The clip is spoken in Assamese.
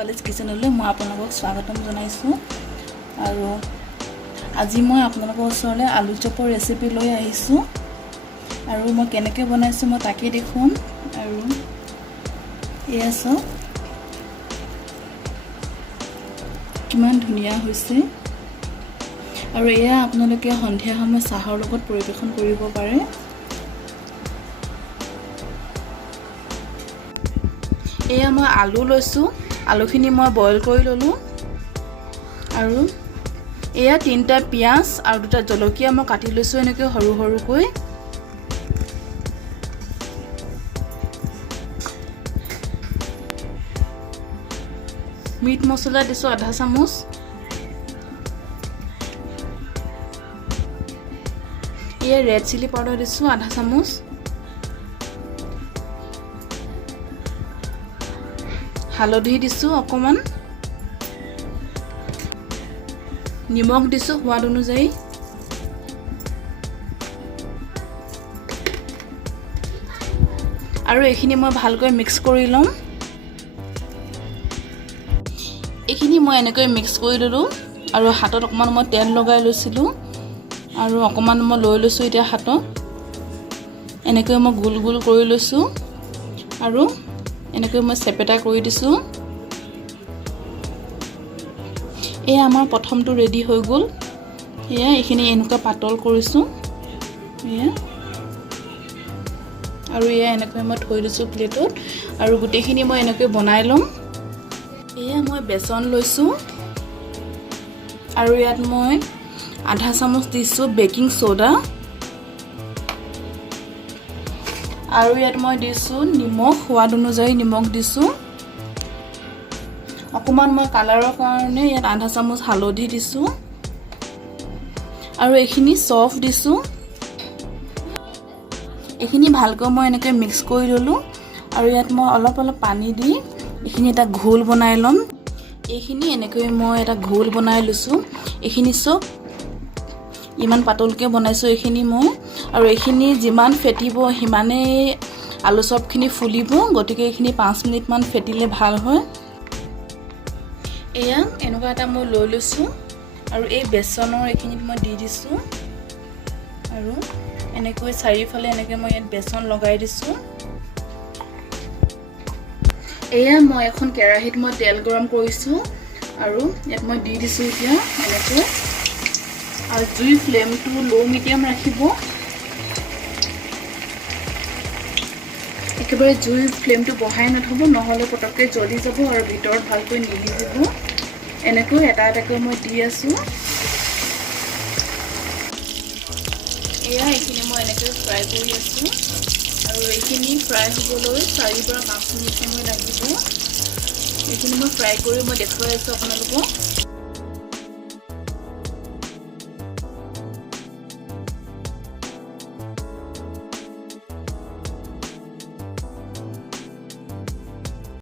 ৰূপালীজ কিচেনলৈ মই আপোনালোকক স্বাগতম জনাইছোঁ। আৰু আজি মই আপোনালোকৰ ওচৰলৈ আলু চপৰ ৰেচিপি লৈ আহিছোঁ। আৰু মই কেনেকৈ বনাইছোঁ মই তাকে দেখুৱাম। আৰু এয়া চাওক কিমান ধুনীয়া হৈছে। আৰু এয়া আপোনালোকে সন্ধিয়া সময়ত চাহৰ লগত পৰিৱেশন কৰিব পাৰে। এয়া মই আলু লৈছোঁ, আলুখিনি মই বইল কৰি ল'লোঁ। আৰু এয়া 3টা পিঁয়াজ আৰু 2টা জলকীয়া মই কাটি লৈছোঁ এনেকৈ সৰু সৰুকৈ। মিট মছলা দিছোঁ আধা চামুচ। এয়া ৰেড চিলি পাউডাৰ দিছোঁ আধা চামুচ। হালধি দিছোঁ অকণমান, নিমখ দিছোঁ সোৱাদ অনুযায়ী। আৰু এইখিনি মই ভালকৈ মিক্স কৰি ল'ম। এইখিনি মই এনেকৈ মিক্স কৰি ল'লোঁ। আৰু হাতত অকণমান মই তেল লগাই লৈছিলোঁ। আৰু অকণমান মই লৈ লৈছোঁ এতিয়া হাতত এনেকৈ মই গোল গোল কৰি লৈছোঁ। আৰু এনেকৈ মই চেপেটা কৰি দিছোঁ। এয়া আমাৰ প্ৰথমটো ৰেডি হৈ গ'ল। এয়া এইখিনি এনেকুৱা পাতল কৰিছোঁ এয়া। আৰু এয়া এনেকৈ মই থৈ দিছোঁ প্লেটত। আৰু গোটেইখিনি মই এনেকৈ বনাই ল'ম। এয়া মই বেচন লৈছোঁ। আৰু ইয়াত মই আধা চামুচ দিছোঁ বেকিং ছ'ডা। আৰু ইয়াত মই দিছোঁ নিমখ, সোৱাদ অনুযায়ী নিমখ দিছোঁ। অকণমান মই কালাৰৰ কাৰণে ইয়াত আধা চামুচ হালধি দিছোঁ। আৰু এইখিনি চফ দিছোঁ। এইখিনি ভালকৈ মই এনেকৈ মিক্স কৰি ল'লোঁ। আৰু ইয়াত মই অলপ অলপ পানী দি এইখিনি এটা ঘোল বনাই ল'ম। এইখিনি এনেকৈ মই এটা ঘোল বনাই লৈছোঁ। এইখিনি চব ইমান পাতলকৈ বনাইছোঁ এইখিনি মই। আৰু এইখিনি যিমান ফেটিব সিমানেই আলু চপখিনি ফুলিব। গতিকে এইখিনি 5 মিনিটমান ফেটিলে ভাল হয়। এয়া এনেকুৱা এটা মই লৈ লৈছোঁ। আৰু এই বেচনৰ এইখিনিত মই দি দিছোঁ। আৰু এনেকৈ চাৰিওফালে এনেকৈ মই ইয়াত বেচন লগাই দিছোঁ। এয়া মই এখন কেৰাহীত মই তেল গৰম কৰিছোঁ। আৰু ইয়াত মই দি দিছোঁ এতিয়া এনেকৈ। আৰু জুইৰ ফ্লেমটো ল' মিডিয়াম ৰাখিব। একেবাৰে জুইৰ ফ্লেমটো বঢ়াই নথ'ব, নহ'লে পটককৈ জ্বলি যাব আৰু ভিতৰত ভালকৈ নিসিজিব। এনেকৈ এটা এটাকৈ মই দি আছোঁ। এয়া এইখিনি মই এনেকৈ ফ্ৰাই কৰি আছোঁ। আৰু এইখিনি ফ্ৰাই হ'বলৈ 4 পৰা 5 মিনিট সময় লাগিব। এইখিনি মই ফ্ৰাই কৰি মই দেখুৱাই আছোঁ আপোনালোকক।